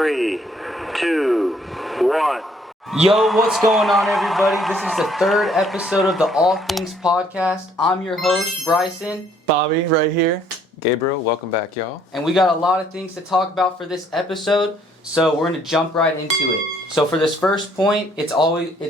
3, 2, 1. Yo, what's going on, everybody? This is the third episode of the All Things Podcast. I'm your host, Bryson. Bobby, right here. Gabriel, welcome back, y'all. And we got a lot of things to talk about for this episode, so we're going to jump right into it. So for this first point, it's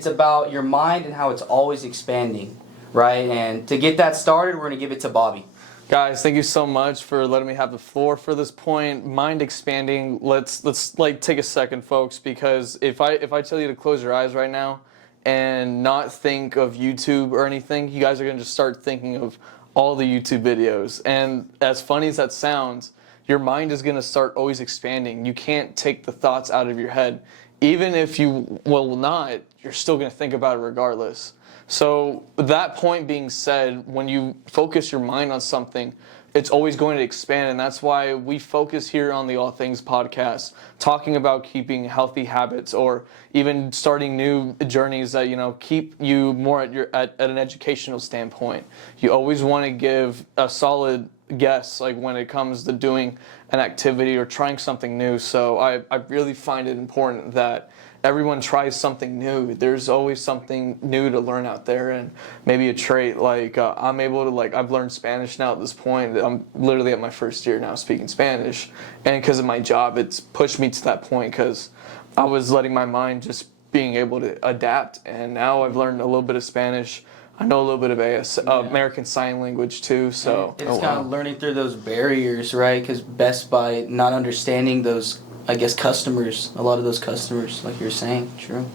about your mind and how it's always expanding, right? And to get that started, we're going to give it to Bobby. Guys, thank you so much for letting me have the floor for this point. Mind expanding. Let's take a second, folks, because if I tell you to close your eyes right now and not think of YouTube or anything, you guys are going to just start thinking of all the YouTube videos. And as funny as that sounds, your mind is going to start always expanding. You can't take the thoughts out of your head. Even if you will not, you're still going to think about it regardless. So that point being said, when you focus your mind on something, it's always going to expand, and that's why we focus here on the All Things Podcast, talking about keeping healthy habits or even starting new journeys that keep you more at an educational standpoint. You always want to give a solid guess, like when it comes to doing an activity or trying something new. So I really find it important that everyone tries something new. There's always something new to learn out there, and maybe a trait like I'm able to I've learned Spanish now at this point. I'm literally at my first year now speaking Spanish, and because of my job, it's pushed me to that point because I was letting my mind just being able to adapt, and now I've learned a little bit of Spanish. I know a little bit of American Sign Language too, so it's kind of learning through those barriers, right? Because Best Buy not understanding those, I guess, customers, a lot of those customers, like you're saying, true.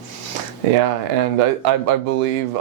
Yeah, and I believe,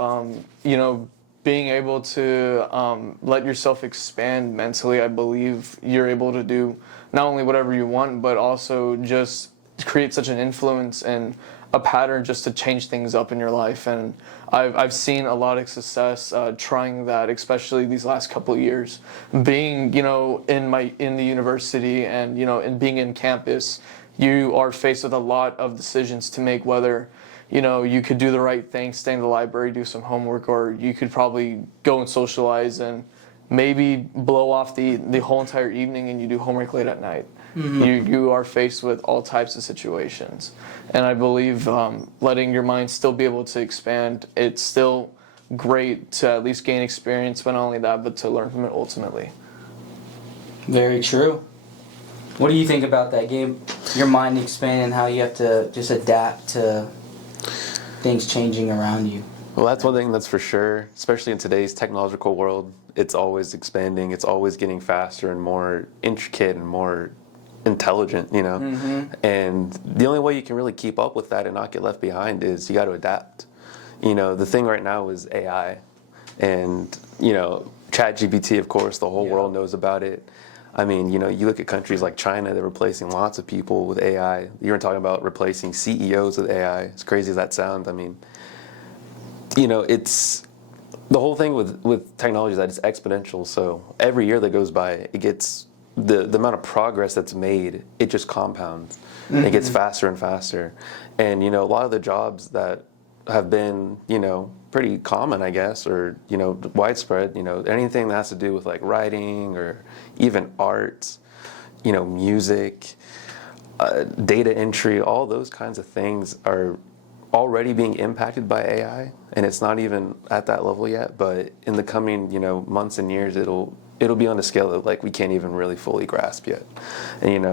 being able to let yourself expand mentally, I believe you're able to do not only whatever you want, but also just create such an influence and a pattern just to change things up in your life. And I've seen a lot of success trying that, especially these last couple of years. Being, in the university and, and being in campus, you are faced with a lot of decisions to make, whether you could do the right thing, stay in the library, do some homework, or you could probably go and socialize and maybe blow off the whole entire evening and you do homework late at night. Mm-hmm. You are faced with all types of situations. And I believe letting your mind still be able to expand, it's still great to at least gain experience, but not only that, but to learn from it ultimately. Very true. What do you think about that, Gabe? Your mind expanding, how you have to just adapt to things changing around you. Well, that's one thing that's for sure, especially in today's technological world. It's always expanding. It's always getting faster and more intricate and more intelligent, Mm-hmm. And the only way you can really keep up with that and not get left behind is you got to adapt. The thing right now is AI. And, ChatGPT, of course, the whole world knows about it. I mean, you look at countries like China, they're replacing lots of people with AI. You're talking about replacing CEOs with AI. As crazy as that sounds, I mean, it's the whole thing with technology is that it's exponential. So every year that goes by, it gets the amount of progress that's made, it just compounds. Mm-hmm. It gets faster and faster. And, a lot of the jobs that have been, pretty common, I guess, or, widespread, anything that has to do with like writing or even art, music, data entry, all those kinds of things are already being impacted by AI, and it's not even at that level yet, but in the coming, months and years, it'll be on a scale that we can't even really fully grasp yet. And,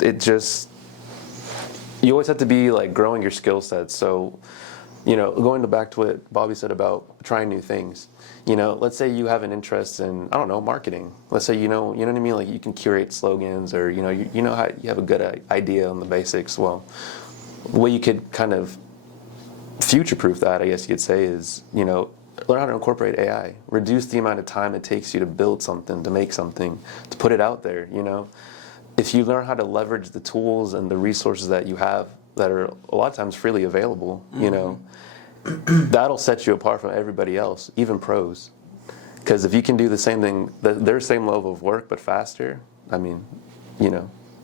it just, you always have to be growing your skill sets. So, going back to what Bobby said about trying new things, let's say you have an interest in, I don't know, marketing. Let's say, you know what I mean? You can curate slogans, or, you know how you have a good idea on the basics. Well, the way you could kind of future-proof that, I guess you could say, is, learn how to incorporate AI. Reduce the amount of time it takes you to build something, to make something, to put it out there, If you learn how to leverage the tools and the resources that you have that are a lot of times freely available, that'll set you apart from everybody else, even pros. Because if you can do the same thing, their same level of work, but faster, I mean, you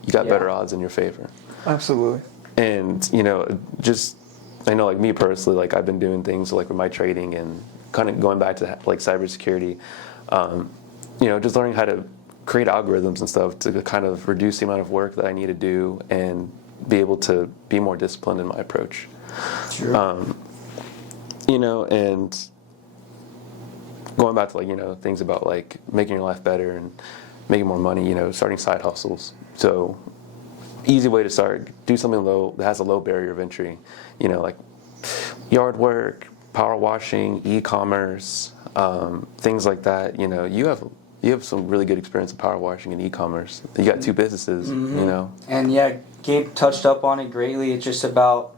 got better odds in your favor. Absolutely. And, just, I know me personally, I've been doing things with my trading and kind of going back to cybersecurity, just learning how to create algorithms and stuff to kind of reduce the amount of work that I need to do and be able to be more disciplined in my approach. Sure. You know, and going back to like, you know, things about like making your life better and making more money, you know, starting side hustles. So easy way to start, do something low that has a low barrier of entry, you know, like yard work, power washing, e-commerce, things like that. You know, you have some really good experience in power washing and e-commerce. You got two businesses, you know. And yeah, Gabe touched up on it greatly. It's just about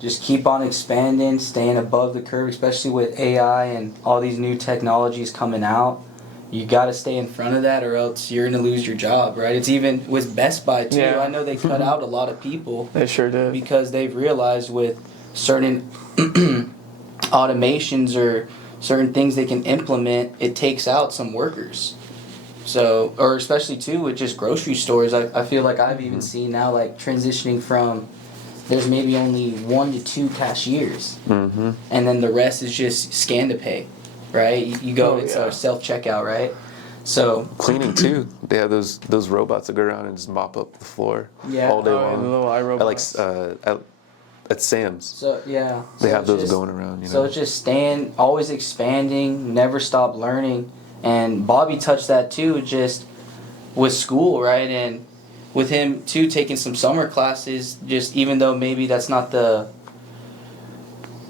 just keep on expanding, staying above the curve, especially with AI and all these new technologies coming out. You got to stay in front of that or else you're going to lose your job, right? It's even with Best Buy, too. Yeah. I know they cut out a lot of people They sure did. because they've realized with certain automations or certain things they can implement, it takes out some workers. So, or especially too with just grocery stores, I feel like I've even seen now like transitioning from there's maybe only 1 to 2 cashiers, and then the rest is just scan to pay, right? You go, it's a self checkout, right? So Cleaning too. They have those robots that go around and just mop up the floor all day The long. little iRobots. At Sam's. So yeah, They so have it's those just- going around, you know. So it's just staying, always expanding, never stop learning. And Bobby touched that too, just with school, right? And with him too, taking some summer classes. Just even though maybe that's not the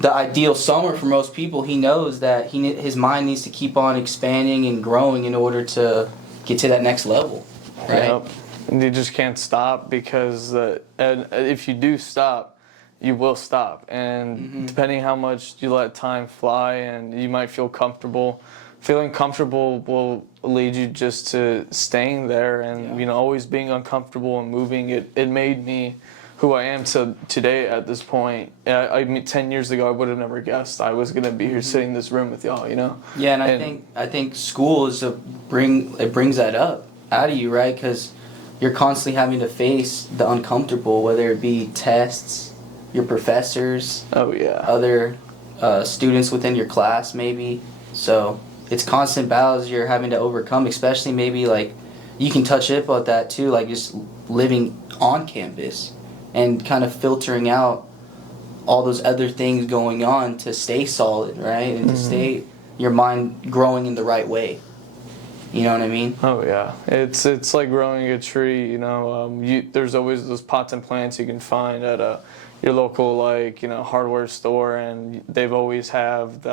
ideal summer for most people, he knows that his mind needs to keep on expanding and growing in order to get to that next level, right? Yep. And you just can't stop because and if you do stop, you will stop. And depending how much you let time fly, and you might feel comfortable. Feeling comfortable will lead you just to staying there and you know always being uncomfortable and moving. It made me who I am today at this point. I mean, 10 years ago I would have never guessed I was gonna be here sitting in this room with y'all. You know. Yeah, and I think school is it brings that up out of you, right? Because you're constantly having to face the uncomfortable, whether it be tests, your professors, Oh yeah. other students within your class, maybe. So it's constant battles you're having to overcome, especially maybe like you can touch up on that too, like just living on campus and kind of filtering out all those other things going on to stay solid, right? And to stay your mind growing in the right way. You know what I mean? Oh yeah, it's like growing a tree. You know, there's always those pots and plants you can find at your local hardware store, and they've always have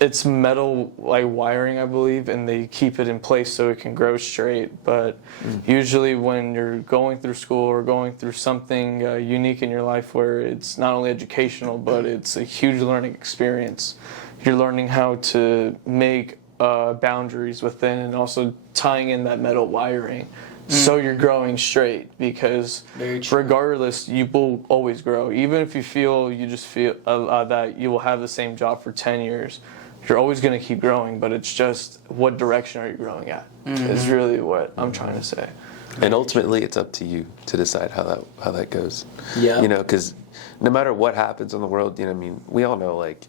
it's metal like wiring, I believe, and they keep it in place so it can grow straight. But usually when you're going through school or going through something unique in your life where it's not only educational but it's a huge learning experience, you're learning how to make boundaries within and also tying in that metal wiring. So you're growing straight because Very true. regardless, you will always grow. Even if you feel that you will have the same job for 10 years, you're always going to keep growing, but it's just what direction are you growing at is really what I'm trying to say. And ultimately, it's up to you to decide how that goes. Yeah. You know, because no matter what happens in the world, you know, I mean, we all know, like,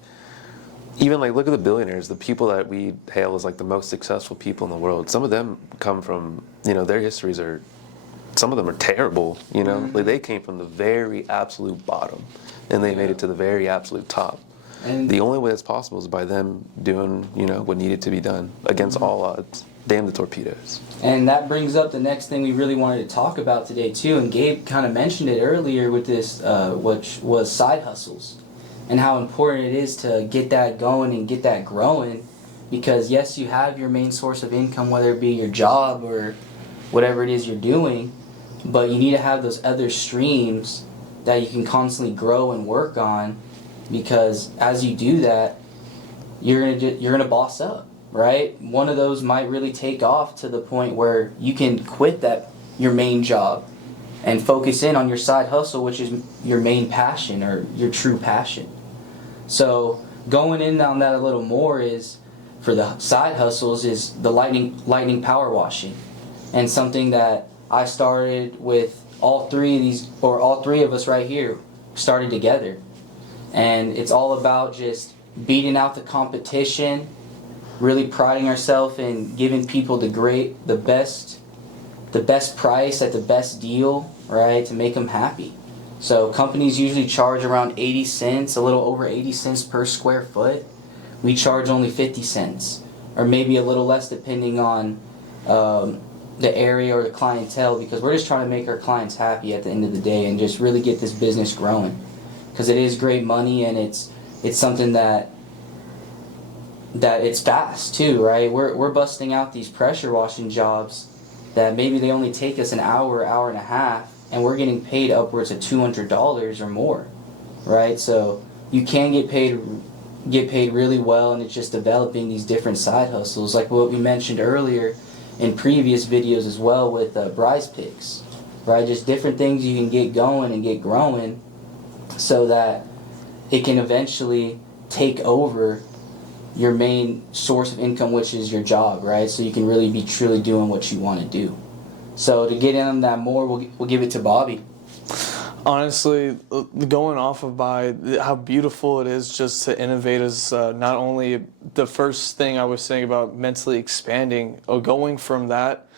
even like look at the billionaires, the people that we hail as like the most successful people in the world. Some of them come from, you know, their histories are, some of them are terrible. You know, like they came from the very absolute bottom, and they made it to the very absolute top. And The only way that's possible is by them doing, you know, what needed to be done against all odds. Damn the torpedoes. And that brings up the next thing we really wanted to talk about today too. And Gabe kind of mentioned it earlier with this, which was side hustles, and how important it is to get that going and get that growing. Because yes, you have your main source of income, whether it be your job or whatever it is you're doing, but you need to have those other streams that you can constantly grow and work on. Because as you do that, you're gonna boss up. Right? One of those might really take off to the point where you can quit your main job and focus in on your side hustle, which is your main passion or your true passion. So going in on that a little more is for the side hustles is the lightning power washing, and something that I started with all three of us right here started together, and it's all about just beating out the competition, really priding ourselves in giving people the best the best price at the best deal, right, to make them happy. So companies usually charge around 80 cents, a little over 80 cents per square foot. We charge only 50 cents, or maybe a little less depending on the area or the clientele, because we're just trying to make our clients happy at the end of the day and just really get this business growing. Because it is great money, and it's something that it's fast too, right? We're busting out these pressure washing jobs that maybe they only take us an hour, hour and a half, and we're getting paid upwards of $200 or more, right? So you can get paid really well, and it's just developing these different side hustles, like what we mentioned earlier in previous videos as well with Prize Picks, right? Just different things you can get going and get growing, so that it can eventually take over your main source of income, which is your job, right? So you can really be truly doing what you want to do. So to get in that more, we'll give it to Bobby. Honestly, going off of how beautiful it is just to innovate is not only the first thing I was saying about mentally expanding, or going from that,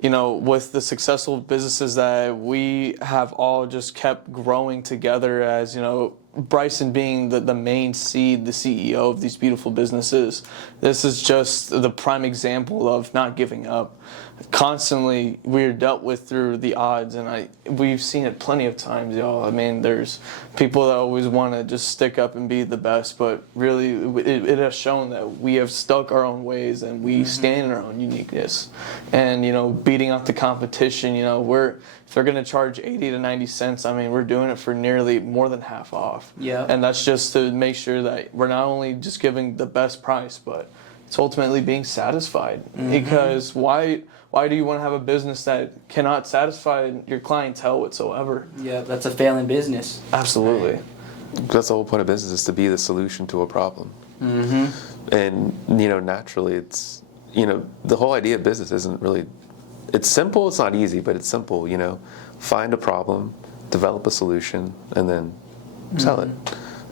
with the successful businesses that we have all just kept growing together, as, Bryson being the main seed, the CEO of these beautiful businesses. This is just the prime example of not giving up. Constantly, we're dealt with through the odds, and we've seen it plenty of times, y'all. I mean, there's people that always want to just stick up and be the best, but really, it has shown that we have stuck our own ways, and we stand in our own uniqueness. And, beating out the competition, if they're going to charge 80 to 90 cents, I mean, we're doing it for nearly more than half off. Yeah. And that's just to make sure that we're not only just giving the best price, but it's ultimately being satisfied. Because why do you want to have a business that cannot satisfy your clientele whatsoever? Yeah, that's a failing business. Absolutely. That's the whole point of business, is to be the solution to a problem. And naturally, it's the whole idea of business isn't really. It's simple. It's not easy, but it's simple. Find a problem, develop a solution, and then sell it.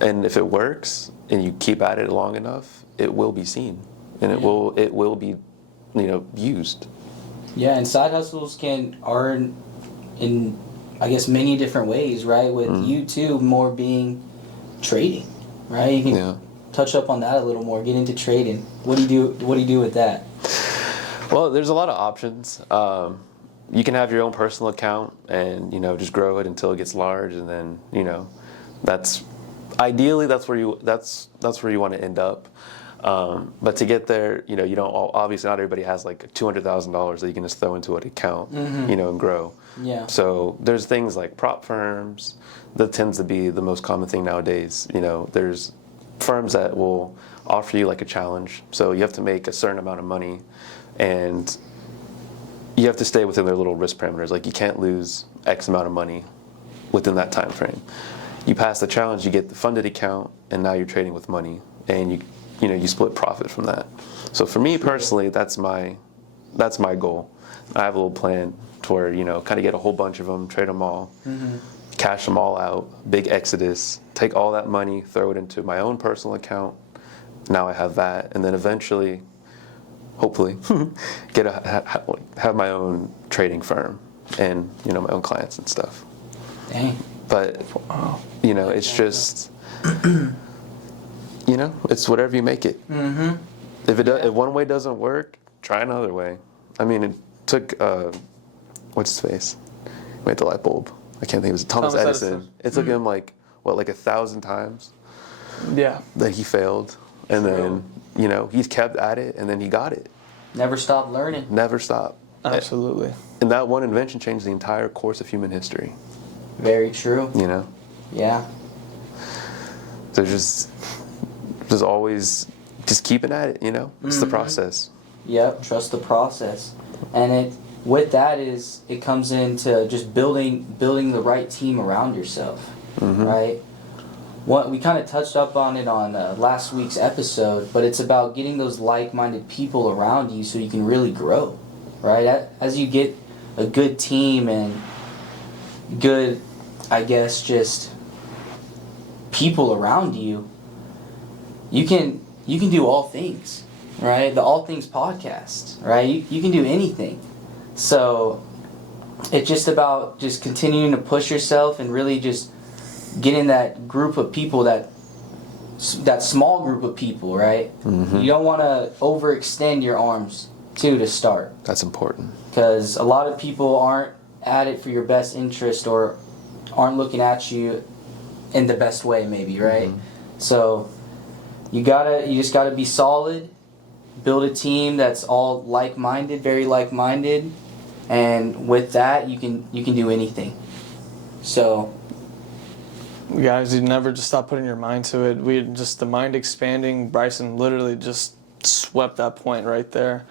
And if it works and you keep at it long enough, it will be seen, and it will be used. Yeah, and side hustles are in I guess many different ways, right? With you too, more being trading, right? You can touch up on that a little more. Get into trading. What do you do with that? Well, there's a lot of options. You can have your own personal account and just grow it until it gets large, and then that's ideally that's where you want to end up. But to get there, you don't obviously not everybody has like $200,000 that you can just throw into an account, and grow. Yeah. So there's things like prop firms. That tends to be the most common thing nowadays. There's firms that will offer you like a challenge. So you have to make a certain amount of money, and you have to stay within their little risk parameters. Like you can't lose X amount of money within that time frame. You pass the challenge, you get the funded account, and now you're trading with money, and you split profit from that. So for me personally, that's my goal. I have a little plan to where kind of get a whole bunch of them, trade them all, cash them all out, big exodus, take all that money, throw it into my own personal account. Now I have that, and then eventually, hopefully, have my own trading firm and my own clients and stuff. Dang. But it's just it's whatever you make it. If one way doesn't work, try another way. I mean, it took what's his face? He made the light bulb. I can't think. It was Thomas Edison. It took him like 1,000 times. Yeah. That he failed, and then he's kept at it, and then he got it. Never stop learning. Never stop. Absolutely. And that one invention changed the entire course of human history. Very true. Yeah. There's always just keeping at it. It's the process. Yep. Trust the process, and with that it comes into just building the right team around yourself, right? What we kind of touched up on it on last week's episode, but it's about getting those like-minded people around you so you can really grow, right? As you get a good team and good, I guess, just people around you, you can do all things, right? The All Things podcast, right? You can do anything. So it's just about just continuing to push yourself and really just getting that group of people, that small group of people, right? You don't want to overextend your arms too to start, That's important. because a lot of people aren't at it for your best interest or aren't looking at you in the best way, maybe, right? So you just gotta be solid, build a team that's all like-minded, very like-minded, and with that you can do anything. So Guys, you never just stop putting your mind to it. We just, the mind expanding, Bryson literally just swept that point right there.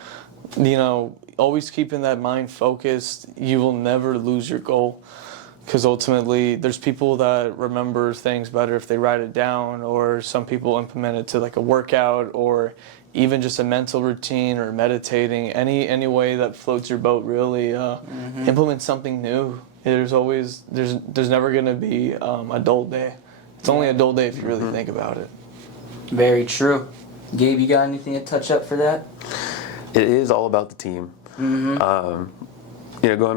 You know, always keeping that mind focused, you will never lose your goal. Because ultimately, there's people that remember things better if they write it down, or some people implement it to like a workout, or even just a mental routine or meditating. Any way that floats your boat, really. Implement something new. There's never going to be a dull day. It's only a dull day if you really think about it. very true. Gabe, you got anything to touch up for that? It is all about the team. Going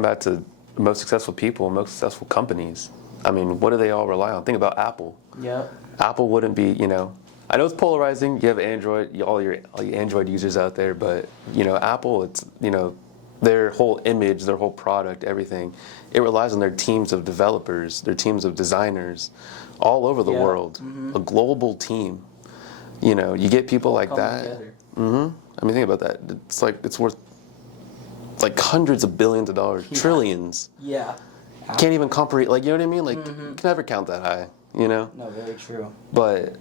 back to most successful people, most successful companies. I mean, what do they all rely on? Think about Apple. Yep. Apple wouldn't be, I know it's polarizing. You have Android, all your Android users out there, but Apple, it's their whole image, their whole product, everything. It relies on their teams of developers, their teams of designers, all over the world. A global team. You get people like Coming that. together. I mean, think about that. It's worth like hundreds of billions of dollars, trillions. Yeah. Can't even comprehend. Like, you know what I mean? Like, you can never count that high. No, very true. But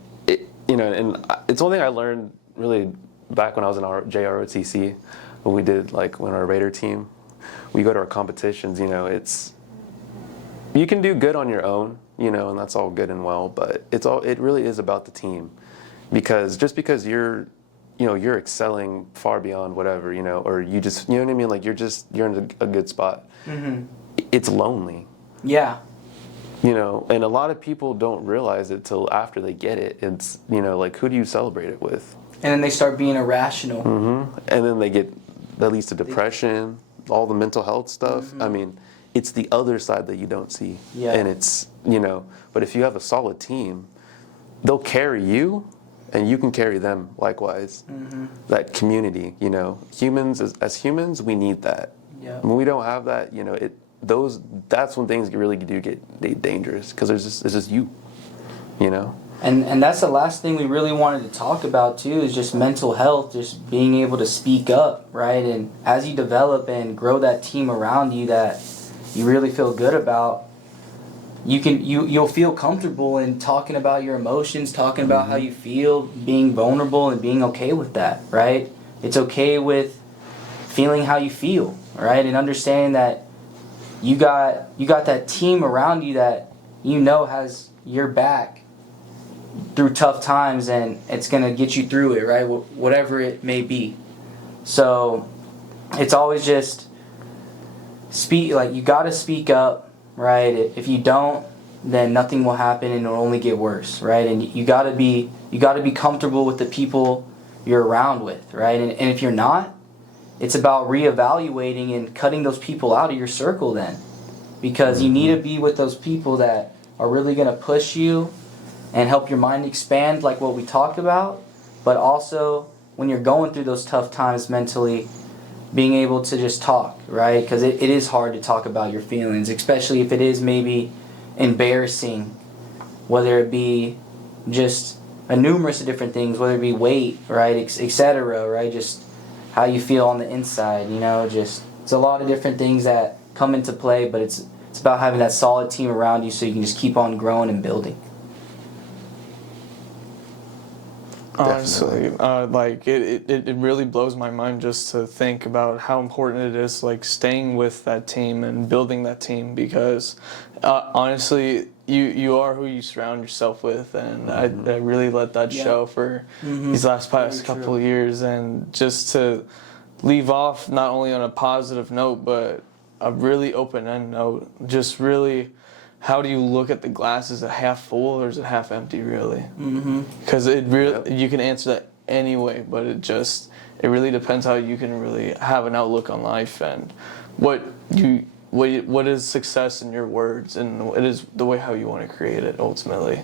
and it's one thing I learned really back when I was in our JROTC, when we did when our Raider team, we go to our competitions. It's, you can do good on your own, and that's all good and well. But it really is about the team, because just because you're excelling far beyond whatever, or you just, you know what I mean? Like, you're in a good spot. It's lonely. Yeah. And a lot of people don't realize it till after they get it. It's, who do you celebrate it with? And then they start being irrational. And then that leads to depression, all the mental health stuff. I mean, it's the other side that you don't see. Yeah. And it's, but if you have a solid team, they'll carry you, and you can carry them likewise. That community, humans, as humans, we need that. Yeah. When we don't have that, that's when things really do get dangerous, because it's just you. And that's the last thing we really wanted to talk about too, is just mental health, just being able to speak up, right? And as you develop and grow that team around you that you really feel good about, you'll feel comfortable in talking about your emotions, talking about how you feel, being vulnerable and being okay with that, right? It's okay with feeling how you feel, right? And understanding that you got that team around you that has your back through tough times, and it's going to get you through it, right? Whatever it may be. So it's always just you got to speak up, right? If you don't, then nothing will happen and it'll only get worse, right? And you got to be comfortable with the people you're around with, right? And if you're not, it's about reevaluating and cutting those people out of your circle then. Because you need to be with those people that are really going to push you and help your mind expand, like what we talked about. But also, when you're going through those tough times mentally, being able to just talk, right? Because it is hard to talk about your feelings, especially if it is maybe embarrassing, whether it be just a numerous of different things, whether it be weight, right, etc., right? Just how you feel on the inside, just it's a lot of different things that come into play, but it's about having that solid team around you so you can just keep on growing and building. Honestly, it really blows my mind just to think about how important it is, staying with that team and building that team, because honestly, you are who you surround yourself with, and I really let that show for these past couple of years. And just to leave off not only on a positive note, but a really open-end note, just really, how do you look at the glass? Is it half full or is it half empty, really? Because you can answer that anyway, but it really depends how you can really have an outlook on life and what you what is success in your words, and it is the way how you want to create it ultimately.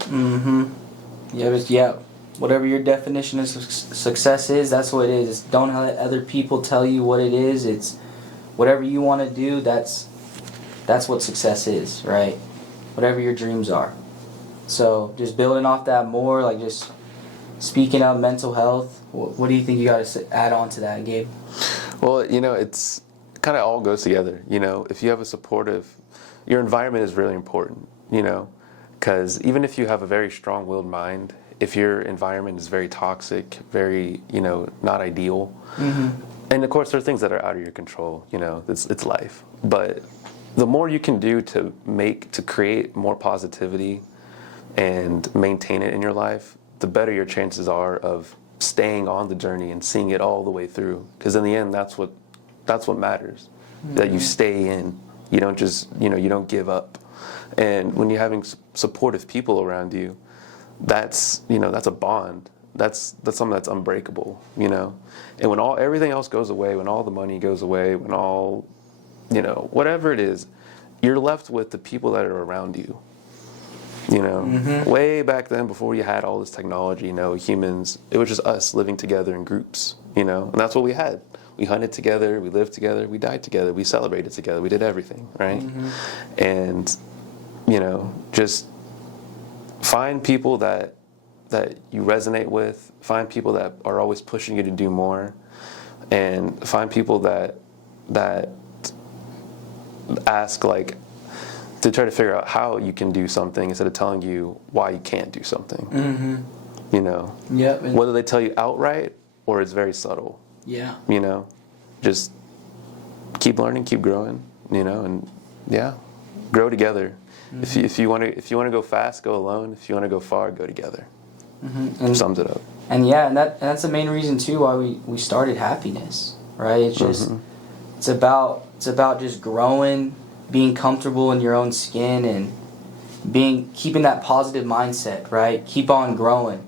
Yeah, whatever your definition of success is, that's what it is. It's don't let other people tell you what it is. It's whatever you want to do. That's what success is, right? Whatever your dreams are. So just building off that more, like just speaking of mental health. What do you think you got to add on to that, Gabe? Well, it's kind of all goes together. If you have a supportive, your environment is really important. Because even if you have a very strong-willed mind, if your environment is very toxic, very not ideal, and of course there are things that are out of your control. It's life. But the more you can do to create more positivity and maintain it in your life, the better your chances are of staying on the journey and seeing it all the way through. Because in the end, that's what matters. That you stay in. You don't just you don't give up. And when you're having supportive people around you, that's a bond. That's something that's unbreakable. And when everything else goes away, when all the money goes away, when all whatever it is, you're left with the people that are around you. Way back then, before you had all this technology, humans, it was just us living together in groups, and that's what we had. We hunted together, we lived together, we died together, we celebrated together, we did everything, right? And, just find people that you resonate with, find people that are always pushing you to do more, and find people that ask, like, to try to figure out how you can do something instead of telling you why you can't do something. Yep. Whether they tell you outright or it's very subtle. Yeah. Just keep learning, keep growing, and grow together. If you want to go fast, go alone. If you want to go far, go together. Sums it up. And that's the main reason too why we started Happiness, right? It's just it's about just growing, being comfortable in your own skin, and keeping that positive mindset, right? Keep on growing.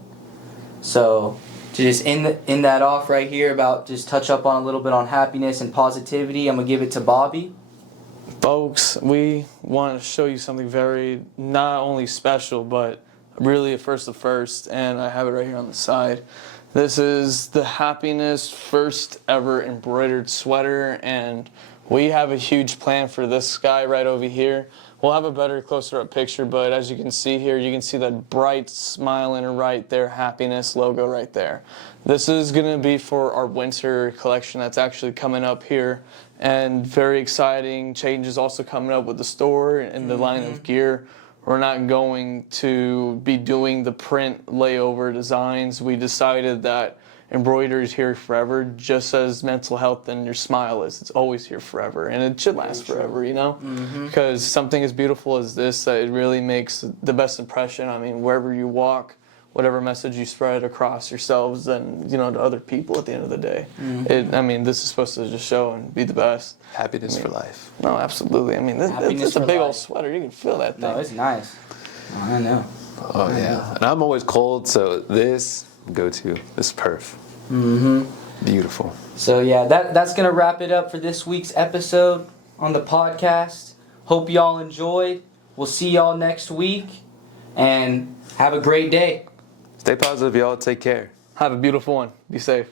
So to just end that off right here, about just touch up on a little bit on happiness and positivity, I'm gonna give it to Bobby. Folks, we want to show you something very not only special, but really a first of first, and I have it right here on the side. This is the Happiness first ever embroidered sweater, and we have a huge plan for this guy right over here. We'll have a better, closer up picture, but as you can see here, you can see that bright smile in right there, Happiness logo right there. This is going to be for our winter collection that's actually coming up here, and very exciting changes also coming up with the store and the line of gear. We're not going to be doing the print layover designs. We decided that embroidery is here forever, just as mental health and your smile is. It's always here forever, and it should last forever, because something as beautiful as this, it really makes the best impression. I mean, wherever you walk, whatever message you spread across yourselves and to other people at the end of the day. This is supposed to just show and be the best. Happiness for life. No, absolutely. It's a big old sweater. You can feel that thing. No, it's nice. I know. Oh yeah. And I'm always cold, so this go-to. This is perf. Beautiful. So yeah, that's gonna wrap it up for this week's episode on the podcast. Hope y'all enjoyed. We'll see y'all next week, and have a great day. Stay positive, y'all. Take care. Have a beautiful one. Be safe.